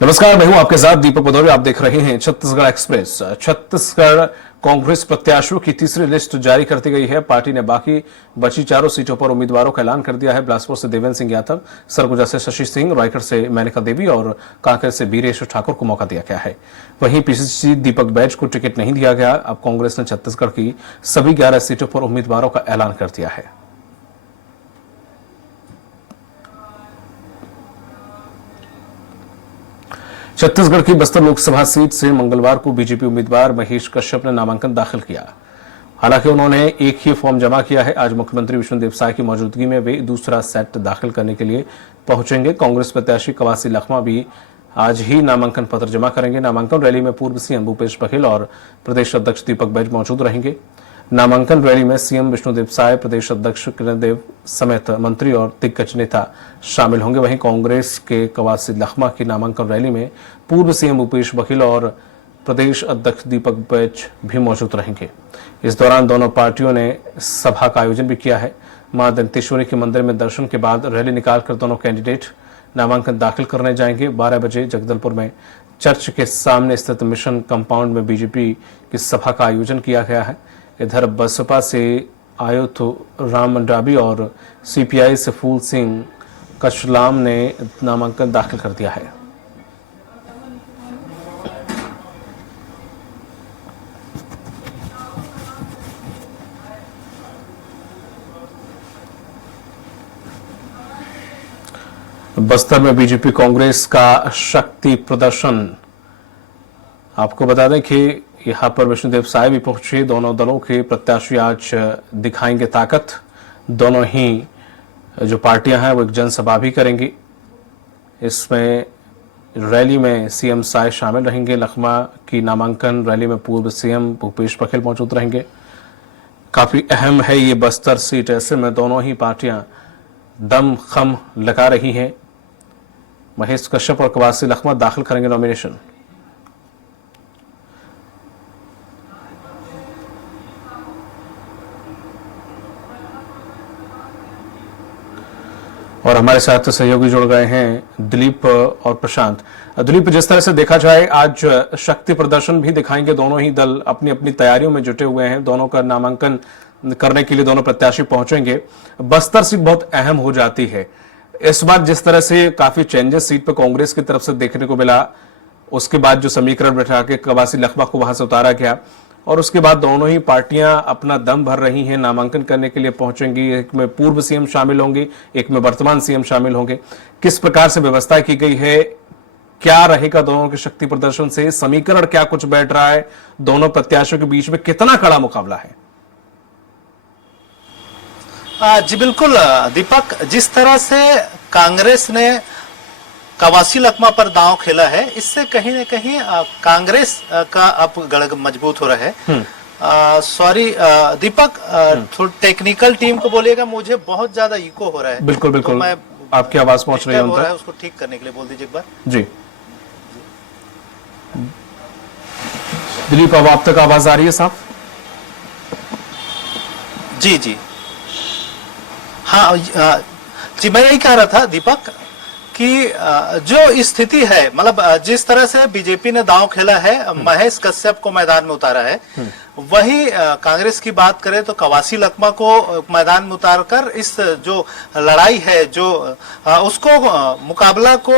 नमस्कार, मैं हूं आपके साथ दीपक भदौरिया। आप देख रहे हैं छत्तीसगढ़ एक्सप्रेस। छत्तीसगढ़ कांग्रेस प्रत्याशियों की तीसरी लिस्ट जारी कर दी गई है। पार्टी ने बाकी बची चारों सीटों पर उम्मीदवारों का ऐलान कर दिया है। बिलासपुर से देवेंद्र सिंह यादव, सरगुजा से शशि सिंह, रायगढ़ से मेनका देवी और कांकेर से बीरेश ठाकुर को मौका दिया गया है। वहीं पीसीसी दीपक बैज को टिकट नहीं दिया गया। अब कांग्रेस ने छत्तीसगढ़ की सभी 11 सीटों पर उम्मीदवारों का ऐलान कर दिया है। छत्तीसगढ़ की बस्तर लोकसभा सीट से मंगलवार को बीजेपी उम्मीदवार महेश कश्यप ने नामांकन दाखिल किया। हालांकि उन्होंने एक ही फॉर्म जमा किया है। आज मुख्यमंत्री विष्णुदेव साय की मौजूदगी में वे दूसरा सेट दाखिल करने के लिए पहुंचेंगे। कांग्रेस प्रत्याशी कवासी लखमा भी आज ही नामांकन पत्र जमा करेंगे। नामांकन रैली में पूर्व सीएम भूपेश बघेल और प्रदेश अध्यक्ष दीपक बैज मौजूद रहेंगे। नामांकन रैली में सीएम विष्णुदेव साय, प्रदेश अध्यक्ष किरण देव समेत मंत्री और दिग्गज नेता शामिल होंगे। वहीं कांग्रेस के कवासी लखमा की नामांकन रैली में पूर्व सीएम भूपेश बघेल और प्रदेश अध्यक्ष दीपक बैज भी मौजूद रहेंगे। इस दौरान दोनों पार्टियों ने सभा का आयोजन भी किया है। मां दंतेश्वरी के मंदिर में दर्शन के बाद रैली निकालकर दोनों कैंडिडेट नामांकन दाखिल करने जाएंगे। 12 बजे जगदलपुर में चर्च के सामने स्थित मिशन कंपाउंड में बीजेपी की सभा का आयोजन किया गया है। इधर बसपा से आयुत राम मंडावी और सीपीआई से फूल सिंह कचलाम ने नामांकन दाखिल कर दिया है। बस्तर में बीजेपी कांग्रेस का शक्ति प्रदर्शन। आपको बता दें कि यहां पर विष्णुदेव साय भी पहुंचे। दोनों दलों के प्रत्याशी आज दिखाएंगे ताकत। दोनों ही जो पार्टियां हैं वो एक जनसभा भी करेंगी। इसमें रैली में सीएम साय शामिल रहेंगे। लखमा की नामांकन रैली में पूर्व सीएम भूपेश बघेल मौजूद रहेंगे। काफी अहम है ये बस्तर सीट। ऐसे में दोनों ही पार्टियां दम खम लगा रही हैं। महेश कश्यप और कवासी लखमा दाखिल करेंगे नॉमिनेशन। और हमारे साथ सहयोगी जुड़ गए हैं दिलीप और प्रशांत। दिलीप, जिस तरह से देखा जाए आज शक्ति प्रदर्शन भी दिखाएंगे। दोनों ही दल अपनी अपनी तैयारियों में जुटे हुए हैं। दोनों का नामांकन करने के लिए दोनों प्रत्याशी पहुंचेंगे। बस्तर सीट बहुत अहम हो जाती है इस बार। जिस तरह से काफी चेंजेस सीट पर कांग्रेस की तरफ से देखने को मिला, उसके बाद जो समीकरण बैठा के कवासी लखमा को वहां से उतारा गया और उसके बाद दोनों ही पार्टियां अपना दम भर रही हैं, नामांकन करने के लिए पहुंचेंगी। एक में पूर्व सीएम शामिल होंगे, एक में वर्तमान सीएम शामिल होंगे। किस प्रकार से व्यवस्था की गई है, क्या रहेगा दोनों के शक्ति प्रदर्शन से, समीकरण क्या कुछ बैठ रहा है, दोनों प्रत्याशियों के बीच में कितना कड़ा मुकाबला है? जी बिल्कुल दीपक, जिस तरह से कांग्रेस ने कवासी लखमा पर दांव खेला है, इससे कहीं न कहीं कांग्रेस का अब गढ़ मजबूत हो रहा है। सॉरी दीपक, थोड़ा टेक्निकल टीम को बोलिएगा, मुझे बहुत ज्यादा इको हो रहा है। बिल्कुल बिल्कुल, तो मैं आपकी आवाज पहुंच रही है उन तक। उसको ठीक करने के लिए बोल दीजिए एक बार। जी दिलीप, अब आप तक आवाज आ रही है साहब? जी जी हाँ जी, मैं यही कह रहा था दीपक कि जो स्थिति है, मतलब जिस तरह से बीजेपी ने दांव खेला है, महेश कश्यप को मैदान में उतारा है, वही कांग्रेस की बात करें तो कवासी लखमा को मैदान में उतारकर इस जो लड़ाई है, जो उसको मुकाबला को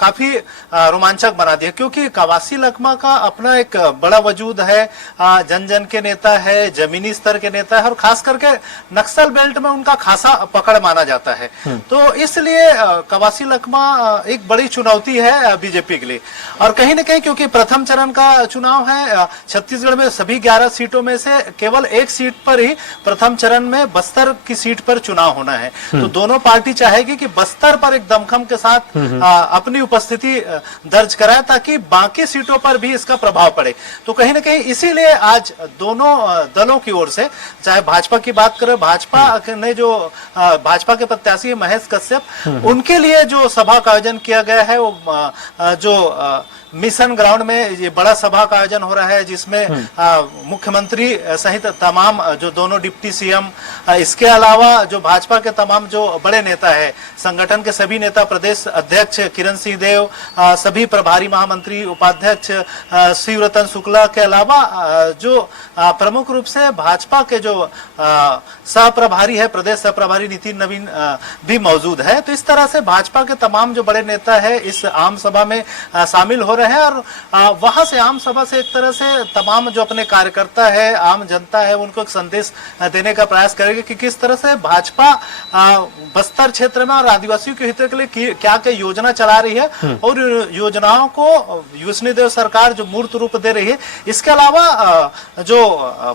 काफी रोमांचक बना दिया। क्योंकि कवासी लखमा का अपना एक बड़ा वजूद है, जन जन के नेता है, जमीनी स्तर के नेता है और खास करके नक्सल बेल्ट में उनका खासा पकड़ माना जाता है। तो इसलिए कवासी लखमा एक बड़ी चुनौती है बीजेपी के लिए। और कहीं न कहीं क्योंकि प्रथम चरण का चुनाव है, छत्तीसगढ़ में सभी 11 सीटों में से केवल एक सीट पर ही प्रथम चरण में बस्तर की सीट पर चुनाव होना है। तो दोनों पार्टी चाहेगी कि बस्तर पर एक दमखम के साथ अपनी उपस्थिति दर्ज कराए ताकि बाकी सीटों पर भी इसका प्रभाव पड़े। तो कहीं ना कहीं इसीलिए आज दोनों दलों की ओर से, चाहे भाजपा की बात करें, भाजपा ने जो भाजपा के प्रत्याशी महेश कश्यप, उनके लिए जो सभा का आयोजन किया गया है, वो जो मिशन ग्राउंड में ये बड़ा सभा का आयोजन हो रहा है, जिसमें मुख्यमंत्री सहित तमाम जो दोनों डिप्टी सीएम, इसके अलावा जो भाजपा के तमाम जो बड़े नेता है, संगठन के सभी नेता, प्रदेश अध्यक्ष किरण सिंह देव, सभी प्रभारी महामंत्री, उपाध्यक्ष शिवरतन शुक्ला के अलावा जो प्रमुख रूप से भाजपा के जो सह प्रभारी है, प्रदेश सह प्रभारी नितिन नवीन भी मौजूद है। तो इस तरह से भाजपा के तमाम जो बड़े नेता है इस आम सभा में शामिल हो रहे हैं, और वहां से आम सभा से एक तरह से तमाम जो अपने कार्यकर्ता है, आम जनता है, उनको एक संदेश देने का प्रयास करेंगे कि किस तरह से भाजपा बस्तर क्षेत्र में और आदिवासियों के हित के लिए क्या क्या योजना चला रही है, और योजनाओं को विष्णु देव सरकार जो मूर्त रूप दे रही है। इसके अलावा जो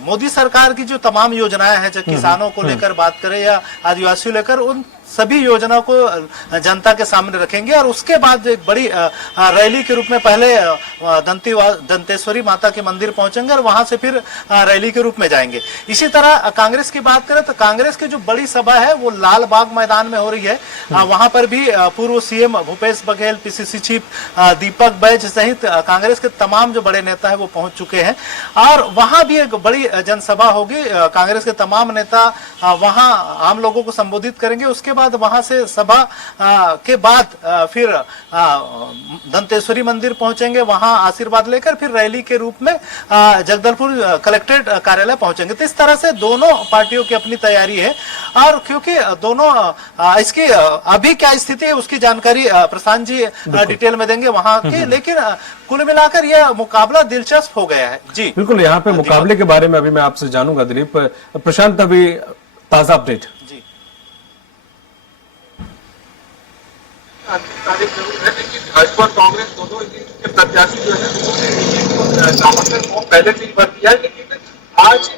मोदी सरकार की जो तमाम योजनाएं हैं, चाहे किसानों को लेकर बात करें या आदिवासियों लेकर, उन सभी योजनाओं को जनता के सामने रखेंगे, और उसके बाद एक बड़ी रैली के रूप में पहले दंतेश्वरी माता के मंदिर पहुंचेंगे और वहां से फिर रैली के रूप में जाएंगे। इसी तरह कांग्रेस की बात करें तो कांग्रेस की जो बड़ी सभा है वो लाल बाग मैदान में हो रही है। वहां पर भी पूर्व CM Bhupesh Baghel, PCC chief Deepak Baij सहित कांग्रेस के तमाम जो बड़े नेता है वो पहुंच चुके हैं, और वहां भी एक बड़ी जनसभा होगी। कांग्रेस के तमाम नेता वहां आम लोगों को संबोधित करेंगे। उसके बाद वहां से सभा के बाद फिर दंतेश्वरी मंदिर पहुंचेंगे, वहां आशीर्वाद लेकर फिर रैली के रूप में जगदलपुर कलेक्ट्रेट कार्यालय पहुंचेंगे। तो इस तरह से दोनों पार्टियों की अपनी तैयारी है, और क्योंकि दोनों इसकी अभी क्या स्थिति है उसकी जानकारी प्रशांत जी डिटेल में देंगे वहां की, लेकिन कुल मिलाकर यह मुकाबला दिलचस्प हो गया है। जी बिल्कुल, यहाँ पे मुकाबले के बारे में अभी मैं आपसे जानूंगा दिलीप। प्रशांत, अभी ताजा अपडेट। जी भाजपा कांग्रेस दोनों के प्रत्याशी जो है नामांकन फॉर्म पहले से ही भर दिया है, लेकिन आज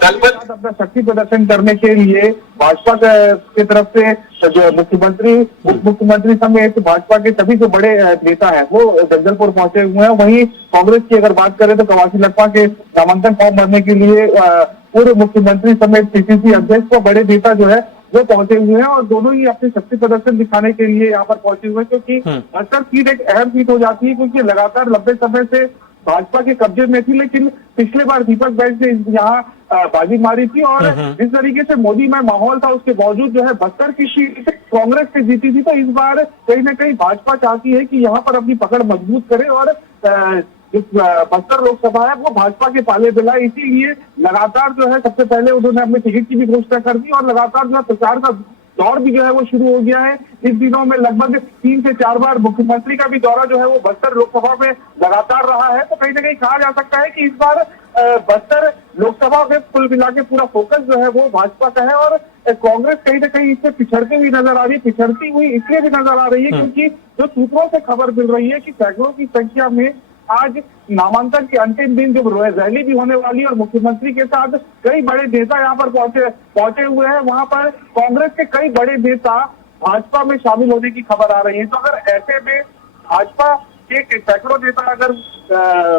दलबल अपना शक्ति प्रदर्शन करने के लिए भाजपा की तरफ से जो मुख्यमंत्री, उप मुख्यमंत्री समेत भाजपा के सभी जो बड़े नेता हैं वो जगदलपुर पहुंचे हुए हैं। वहीं कांग्रेस की अगर बात करें तो कवासी लखमा के नामांकन फॉर्म भरने के लिए पूर्व मुख्यमंत्री समेत पीसीसी अध्यक्ष व बड़े नेता जो है वो पहुंचे हुए हैं, और दोनों ही अपनी शक्ति प्रदर्शन दिखाने के लिए यहाँ पर पहुंचे हुए हैं, क्योंकि बस्तर सीट एक अहम सीट हो जाती है, क्योंकि लगातार लंबे समय से भाजपा के कब्जे में थी, लेकिन पिछले बार दीपक बैज ने यहाँ बाजी मारी थी, और जिस तरीके से मोदी में माहौल था उसके बावजूद जो है बस्तर की सीट कांग्रेस से जीती थी। तो इस बार कहीं ना कहीं भाजपा चाहती है कि यहाँ पर अपनी पकड़ मजबूत करे, और इस बस्तर लोकसभा है वो भाजपा के पाले दिलाए। इसीलिए लगातार जो है सबसे पहले उन्होंने अपने टिकट की भी घोषणा कर दी, और लगातार जो है प्रचार का दौर भी जो है वो शुरू हो गया है। इस दिनों में लगभग 3 से 4 बार मुख्यमंत्री का भी दौरा जो है वो बस्तर लोकसभा में लगातार रहा है। तो कहीं ना कहीं कहा जा सकता है कि इस बार बस्तर लोकसभा में कुल मिला के पूरा फोकस जो है वो भाजपा का है, और कांग्रेस कहीं ना कहीं इससे पिछड़ती हुई नजर आ रही है। पिछड़ती हुई इसलिए भी नजर आ रही है क्योंकि जो सूत्रों से खबर मिल रही है कि सैकड़ों की संख्या में आज नामांकन के अंतिम दिन जब रैली भी होने वाली है, और मुख्यमंत्री के साथ कई बड़े नेता यहाँ पर पहुंचे हुए हैं, वहां पर कांग्रेस के कई बड़े नेता भाजपा में शामिल होने की खबर आ रही है। तो अगर ऐसे में भाजपा के सैकड़ों नेता अगर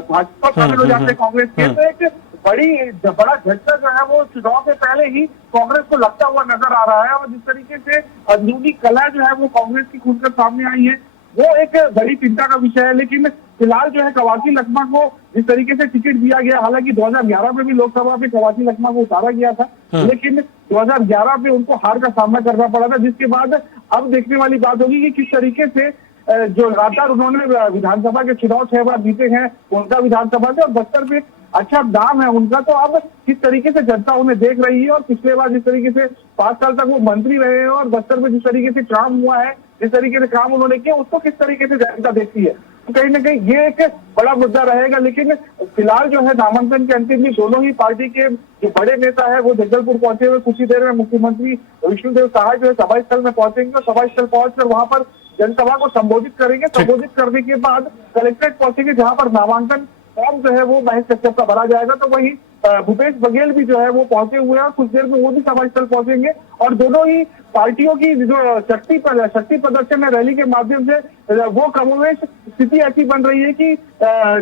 भाजपा शामिल हो जाते हैं कांग्रेस के, तो एक बड़ा झटका जो है वो चुनाव से पहले ही कांग्रेस को लगता हुआ नजर आ रहा है। और जिस तरीके से अंदरूनी कला जो है वो कांग्रेस की खुलकर सामने आई है वो एक बड़ी चिंता का विषय है। लेकिन फिलहाल जो है कवासी लखमा को जिस तरीके से टिकट दिया गया, हालांकि 2011 में भी लोकसभा में कवासी लखमा को उतारा गया था, लेकिन 2011 में उनको हार का सामना करना पड़ा था, जिसके बाद अब देखने वाली बात होगी कि किस तरीके से जो लगातार उन्होंने विधानसभा के चुनाव 6 बार जीते हैं उनका विधानसभा से, और बस्तर में अच्छा दाम है उनका, तो अब किस तरीके से जनता उन्हें देख रही है। और पिछले बार जिस तरीके से 5 साल तक वो मंत्री रहे हैं और बस्तर में जिस तरीके से काम हुआ है, जिस तरीके से काम उन्होंने किया, उसको किस तरीके से जनता देखती है, तो कहीं ना कहीं ये एक बड़ा मुद्दा रहेगा। लेकिन फिलहाल जो है नामांकन के अंतिम में दोनों ही पार्टी के जो बड़े नेता है वो जगदलपुर पहुंचे हुए। कुछ ही देर में मुख्यमंत्री विष्णुदेव साय जो है सभा स्थल में पहुंचेंगे, और सभा स्थल पहुंचकर वहां पर जनसभा को संबोधित करेंगे। संबोधित करने के बाद कलेक्ट्रेट पहुंचेंगे, जहां पर नामांकन फॉर्म जो है वो महेश कश्यप का भरा जाएगा। तो वही भूपेश बघेल भी जो है वो पहुंचे हुए हैं, और कुछ देर में वो भी सभा स्थल पहुंचेंगे, और दोनों ही पार्टियों की जो शक्ति प्रदर्शन है रैली के माध्यम से, वो कमोवेश स्थिति ऐसी बन रही है कि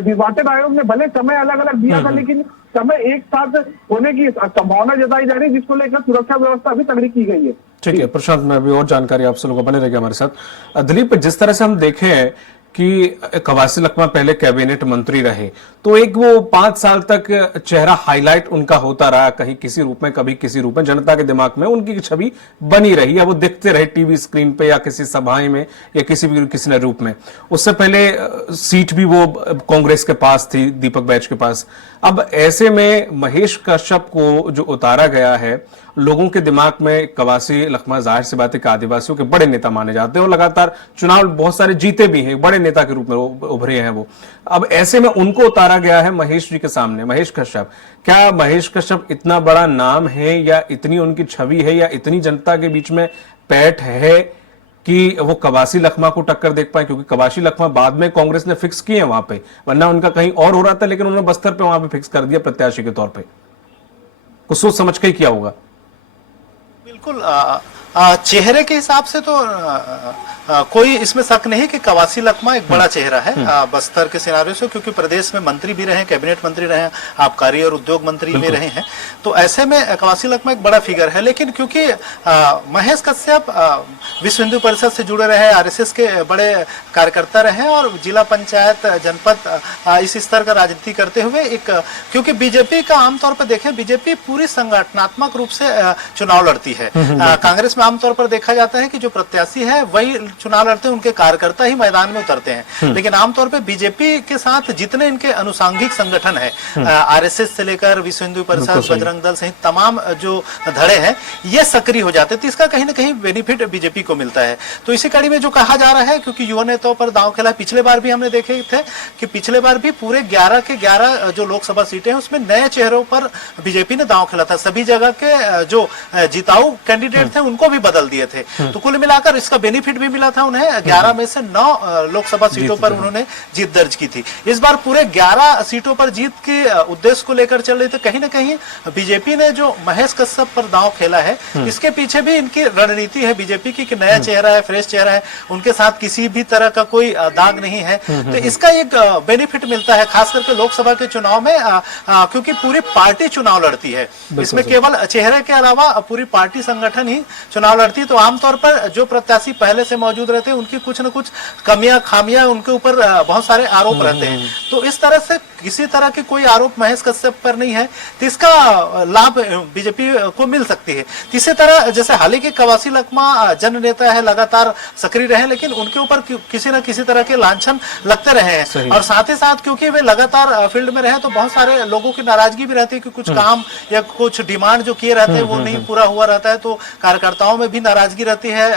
निर्वाचन आयोग ने भले समय अलग अलग दिया था, लेकिन समय एक साथ होने की संभावना जताई जा रही है, जिसको लेकर सुरक्षा व्यवस्था भी तगड़ी की गई है। ठीक है प्रशांत, मैं अभी और जानकारी आपसे लोगों को बने रहेगी हमारे साथ। दिलीप, जिस तरह से हम देखें कि कवासी लखमा पहले कैबिनेट मंत्री रहे, तो एक वो 5 साल तक चेहरा हाईलाइट उनका होता रहा, कहीं किसी रूप में कभी किसी रूप में, जनता के दिमाग में उनकी छवि बनी रही, या वो दिखते रहे टीवी स्क्रीन पे या किसी सभाएं में या किसी न रूप में। उससे पहले सीट भी वो कांग्रेस के पास थी, दीपक बैच के पास। अब ऐसे में महेश कश्यप को जो उतारा गया है, लोगों के दिमाग में कवासी लखमा जाहिर सी बात है कि आदिवासियों के बड़े नेता माने जाते हैं और लगातार चुनाव बहुत सारे जीते भी हैं, बड़े नेता के रूप में उभरे हैं वो। अब ऐसे में उनको उतारा गया है महेश जी के सामने, महेश कश्यप। क्या महेश कश्यप इतना बड़ा नाम है, या इतनी उनकी छवि है, या इतनी जनता के बीच में पैठ है कि वो कवासी लखमा को टक्कर देख पाए? क्योंकि कवासी लखमा बाद में कांग्रेस ने फिक्स किए हैं वहां पे, वरना उनका कहीं और हो रहा था, लेकिन उन्होंने बस्तर पे वहां पे फिक्स कर दिया प्रत्याशी के तौर पे। कुछ सोच समझ के ही किया होगा। बिल्कुल चेहरे के हिसाब से तो कोई इसमें शक नहीं कि कवासी लखमा एक बड़ा चेहरा है बस्तर के सिनारियों से, क्योंकि प्रदेश में मंत्री भी रहे, कैबिनेट मंत्री रहे, आबकारी और उद्योग मंत्री भी रहे हैं। तो ऐसे में कवासी लखमा एक बड़ा फिगर है। लेकिन क्योंकि महेश कश्यप विश्व हिंदू परिषद से जुड़े रहे, आरएसएस के बड़े कार्यकर्ता रहे और जिला पंचायत जनपद इस स्तर का राजनीति करते हुए एक, क्योंकि बीजेपी का आमतौर पर देखें, बीजेपी पूरी संगठनात्मक रूप से चुनाव लड़ती है। कांग्रेस में आमतौर पर देखा जाता है कि जो प्रत्याशी है वही चुनाव लड़ते हैं, उनके कार्यकर्ता ही मैदान में उतरते हैं। लेकिन आमतौर पर बीजेपी के साथ जितने इनके अनुसांगिक संगठन है, आरएसएस से लेकर विश्व हिंदू परिषद, बजरंग दल सहित तमाम जो धड़े हैं, ये सक्रिय हो जाते हैं। तो इसका कहीं ना कहीं बेनिफिट बीजेपी को मिलता है। तो इसी कड़ी में जो कहा जा रहा है, क्योंकि युवा नेताओं पर दांव खेला, पिछले बार भी हमने देखे थे कि पिछले बार भी पूरे 11 के 11 जो लोकसभा सीटें हैं उसमें नए चेहरों पर बीजेपी ने दांव खेला था। सभी जगह के जो जिताऊ कैंडिडेट थे उनको भी बदल दिए थे। तो कुल मिलाकर इसका बेनिफिट भी मिला था उन्हें। 11 में से 9 लोकसभा सीटों पर उन्होंने जीत दर्ज की थी। इस बार पूरे 11 सीटों पर जीत के उद्देश्य को लेकर चल रही थी। कहीं ना कहीं बीजेपी ने जो महेश कश्यप पर दांव खेला है, इसके पीछे भी इनकी रणनीति है बीजेपी की कि नया चेहरा है, फ्रेश चेहरा है, उनके साथ किसी भी तरह का कोई दाग नहीं है। तो इसका एक बेनिफिट मिलता है, खास करके लोकसभा के चुनाव में, क्योंकि पूरी पार्टी चुनाव लड़ती है। इसमें केवल चेहरे के अलावा पूरी पार्टी संगठन ही चुनाव लड़ती है। तो आमतौर पर जो प्रत्याशी पहले से मौजूद रहते हैं उनकी कुछ न कुछ कमियां खामियां उनके ऊपर बहुत सारे आरोप रहते हैं। तो इस तरह से किसी तरह के कोई आरोप महेश कश्यप पर नहीं है, तो इसका लाभ बीजेपी को मिल सकती है। इसी तरह जैसे हाल ही के कवासी लखमा जन नेता है, लगातार सक्रिय रहे, लेकिन उनके ऊपर किसी न किसी तरह के लांछन लगते रहे हैं। और साथ ही साथ क्योंकि वे लगातार फील्ड में रहे, तो बहुत सारे लोगों की नाराजगी भी रहती है कि कुछ काम या कुछ डिमांड जो किए रहते हैं वो नहीं पूरा हुआ रहता है। तो कार्यकर्ताओं में भी नाराजगी रहती है।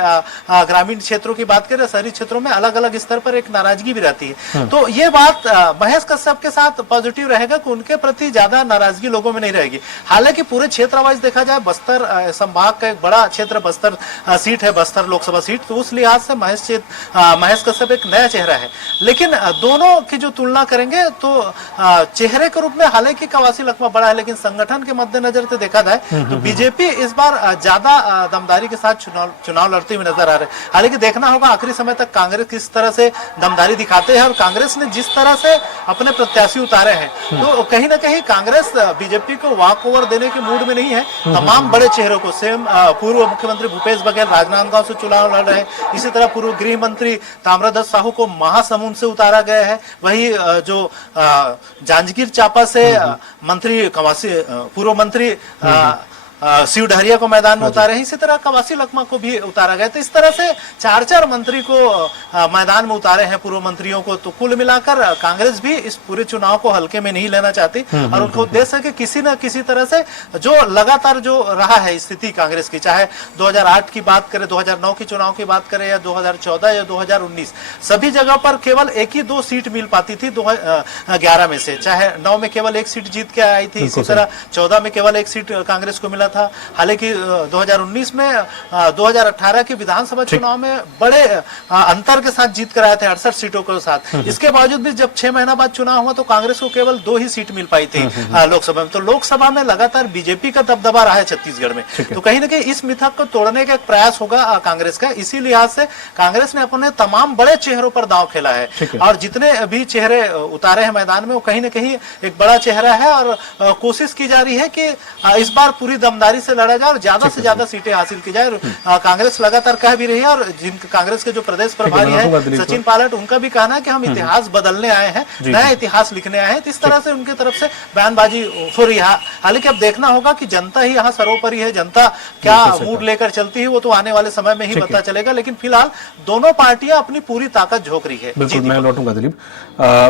ग्रामीण क्षेत्रों की बात करें, शहरी क्षेत्रों में अलग अलग स्तर पर एक नाराजगी भी रहती है। तो ये बात महेश कश्यप के साथ पॉजिटिव रहेगा कि उनके प्रति ज्यादा नाराजगी लोगों में नहीं रहेगी। हालांकि पूरे क्षेत्र वाइज देखा जाए, बस्तर संभाग का एक बड़ा क्षेत्र बस्तर सीट है, बस्तर लोकसभा सीट, तो उस लिहाज से महेश कश्यप एक नया चेहरा है। लेकिन दोनों की जो तुलना करेंगे तो चेहरे के रूप में हालांकि कवासी लखमा बड़ा है, लेकिन संगठन के मद्देनजर से देखा जाए तो बीजेपी इस बार ज्यादा दमदारी के साथ चुनाव लड़ते हुए नजर आ रहे हैं। हालांकि देखना होगा आखिरी समय तक कांग्रेस किस तरह से दमदारी दिखाते हैं, और कांग्रेस ने जिस तरह से अपने प्रत्याशी उतारे हैं, तो कहीं ना कहीं कांग्रेस बीजेपी को वॉक ओवर देने के मूड में नहीं है। तमाम बड़े चेहरों को, सेम पूर्व मुख्यमंत्री भूपेश बघेल राजनांदगांव से चुनाव लड़ रहे हैं, इसी तरह पूर्व गृह मंत्री ताम्रध्वज साहू को महासमुंद से उतारा गया है, वही जो जांजगीर चांपा से मंत्री पूर्व मंत्री शिव डहरिया को मैदान में उतारे हैं, इसी तरह कवासी लखमा को भी उतारा गया। तो इस तरह से 4-4 मंत्री को मैदान में उतारे हैं, पूर्व मंत्रियों को। तो कुल मिलाकर कांग्रेस भी इस पूरे चुनाव को हल्के में नहीं लेना चाहती, और उनका उद्देश्य है कि किसी न किसी तरह से जो लगातार जो रहा है स्थिति कांग्रेस की, चाहे 2008 की बात करें, 2009 के चुनाव की बात करें, या 2014 या 2019, सभी जगह पर केवल 1 ही 2 सीट मिल पाती थी 2011 में से। चाहे 9 में केवल 1 सीट जीत के आई थी, इसी तरह 14 में केवल 1 सीट कांग्रेस को मिला था। हालांकि 2019 में 2018 के विधानसभा चुनाव में बड़े अंतर के साथ जीत कर आए थे, 68 सीटों के साथ। इसके बावजूद भी जब 6 महीना बाद चुनाव हुआ तो कांग्रेस को केवल 2 ही सीट मिल पाई थी लोकसभा में। तो लोकसभा में लगातार बीजेपी का दबदबा रहा है छत्तीसगढ़ में। तो कहीं ना कहीं इस मिथक को तोड़ने का एक प्रयास होगा कांग्रेस का। इसी लिहाज से कांग्रेस ने अपने तमाम बड़े चेहरों पर दांव खेला है, और जितने भी चेहरे उतारे हैं मैदान में, वो कहीं ना कहीं एक बड़ा चेहरा है। और कोशिश की जा रही है कि इस बार पूरी दमदारी ईमानदारी से लड़ा जाए और ज्यादा से ज्यादा सीटें हासिल की जाए। कांग्रेस लगातार कह भी रही है, और जिन कांग्रेस के जो प्रदेश प्रभारी है सचिन पायलट, उनका भी कहना है कि हम इतिहास बदलने आए हैं, नया इतिहास लिखने आए हैं। इस तरह से उनकी तरफ से बयानबाजी हो रही है। हालांकि अब देखना होगा कि जनता ही यहाँ सर्वोपरि है, जनता क्या मूड लेकर चलती है वो तो आने वाले समय में ही पता चलेगा। लेकिन फिलहाल दोनों पार्टियां अपनी पूरी ताकत झोंक रही है। बिल्कुल, मैं लौटूंगा दिलीप।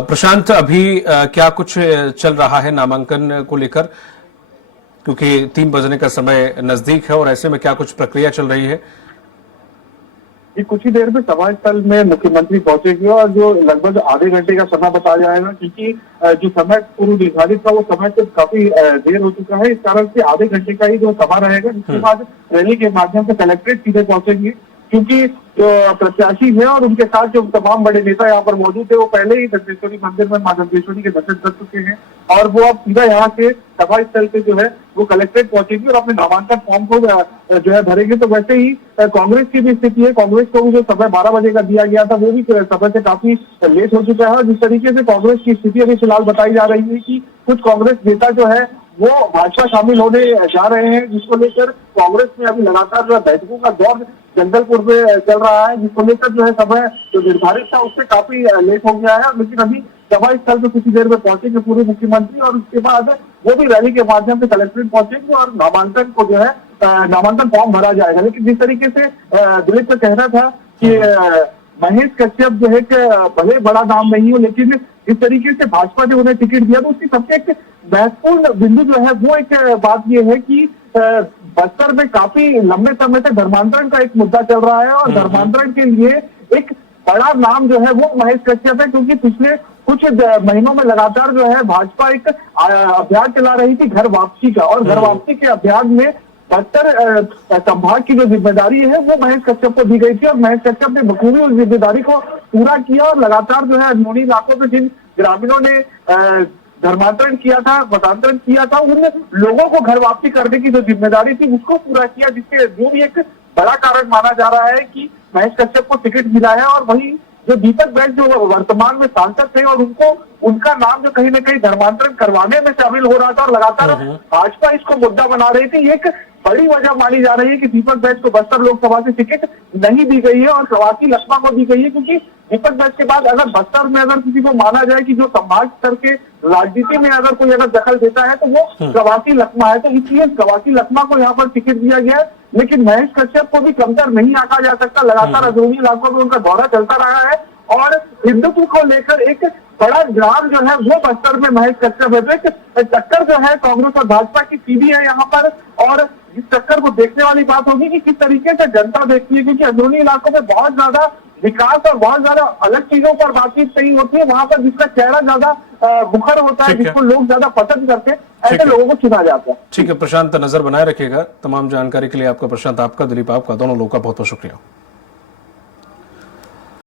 प्रशांत, अभी क्या कुछ चल रहा है नामांकन को लेकर, क्योंकि 3 बजने का समय नजदीक है और ऐसे में क्या कुछ प्रक्रिया चल रही है? ये कुछ ही देर में सभा स्थल में मुख्यमंत्री पहुंचेंगे और जो लगभग आधे घंटे का समय बताया जाएगा, क्योंकि जो समय पूर्व निर्धारित था वो समय से काफी देर हो चुका है। इस कारण से आधे घंटे का ही जो सभा रहेगा, जिसके बाद रैली के माध्यम से कलेक्ट्रेट सीधे पहुंचेंगे, क्योंकि जो प्रत्याशी है और उनके साथ जो तमाम बड़े नेता यहाँ पर मौजूद है वो पहले ही दंतेश्वरी मंदिर में मां दंतेश्वरी के दर्शन कर चुके हैं और वो अब सीधा यहाँ से सभा स्थल से जो है वो कलेक्ट्रेट पहुंचेगी और अपने नामांकन फॉर्म को जो है भरेंगे। तो वैसे ही कांग्रेस की भी स्थिति है, कांग्रेस को भी जो समय 12 बजे का दिया गया था वो भी समय से काफी लेट हो चुका है। और जिस तरीके से कांग्रेस की स्थिति अभी फिलहाल बताई जा रही है कि कुछ कांग्रेस नेता जो है वो भाजपा शामिल होने जा रहे हैं, जिसको लेकर कांग्रेस में अभी लगातार जो बैठकों का दौर जगदलपुर में चल रहा है, जिसको लेकर जो है समय जो निर्धारित था उससे काफी लेट हो गया है। लेकिन अभी सभा स्थल पर कुछ देर में पहुंचेंगे पूर्व मुख्यमंत्री और उसके बाद वो भी रैली के माध्यम से कलेक्ट्रेट पहुंचेंगे और नामांकन को जो है नामांकन फॉर्म भरा जाएगा। लेकिन जिस तरीके से दिलीप का कहना था कि महेश कश्यप जो है भले बड़ा नाम नहीं हो, लेकिन जिस तरीके से भाजपा ने उन्हें टिकट दिया तो उसकी सबसे एक महत्वपूर्ण बिंदु जो है वो एक बात ये है कि बस्तर में काफी लंबे समय से धर्मांतरण का एक मुद्दा चल रहा है और धर्मांतरण के लिए एक बड़ा नाम जो है वो महेश कश्यप है, क्योंकि पिछले कुछ महीनों में लगातार जो है भाजपा एक अभियान चला रही थी घर वापसी का, और घर वापसी के अभियान में बस्तर संभाग की जो जिम्मेदारी है वो महेश कश्यप को दी गई थी और महेश कश्यप ने बखूबी उस जिम्मेदारी को पूरा किया और लगातार जो है अंदरूनी इलाकों में जिन ग्रामीणों ने धर्मांतरण किया था, मतांतरण किया था, उन लोगों को घर वापसी करने की जो जिम्मेदारी थी उसको पूरा किया, जिसके जो भी एक बड़ा कारण माना जा रहा है कि महेश कश्यप को टिकट मिला है। और वही जो दीपक बैज जो वर्तमान में सांसद थे और उनको उनका नाम जो कहीं ना कहीं धर्मांतरण करवाने में शामिल हो रहा था और लगातार भाजपा इसको मुद्दा बना रही थी, एक बड़ी वजह मानी जा रही है कि दीपक बैज को बस्तर लोकसभा से टिकट नहीं दी गई है और कवासी लखमा को दी गई है, क्योंकि दीपक बैज के बाद अगर बस्तर में अगर किसी को माना जाए कि जो संभाग स्तर के राजनीति में अगर कोई अगर दखल देता है तो वो कवासी लखमा है। तो इसलिए कवासी लखमा को यहाँ पर टिकट दिया गया है, लेकिन महेश कश्यप को भी कमतर नहीं आंका जा सकता। लगातार अंदरूनी इलाकों में उनका दौरा चलता रहा है और हिंदुत्व को लेकर एक बड़ा ग्राम जो है वो बस्तर में महेश कश्यप है। तो एक टक्कर जो है कांग्रेस और भाजपा की सीधी है यहाँ पर, और इस टक्कर को देखने वाली बात होगी कि किस तरीके से जनता देखती है, क्योंकि अंदरूनी इलाकों में बहुत ज्यादा विकास और बहुत ज्यादा अलग चीजों पर बातचीत नहीं होती है। वहां पर जिसका चेहरा ज्यादा मुखर होता है, जिसको लोग ज्यादा पसंद करते हैं, ऐसे लोगों को चुना जाता है। ठीक है प्रशांत, नजर बनाए रखिएगा। तमाम जानकारी के लिए आपका प्रशांत, आपका दिलीप, आपका दोनों लोगों का बहुत बहुत शुक्रिया।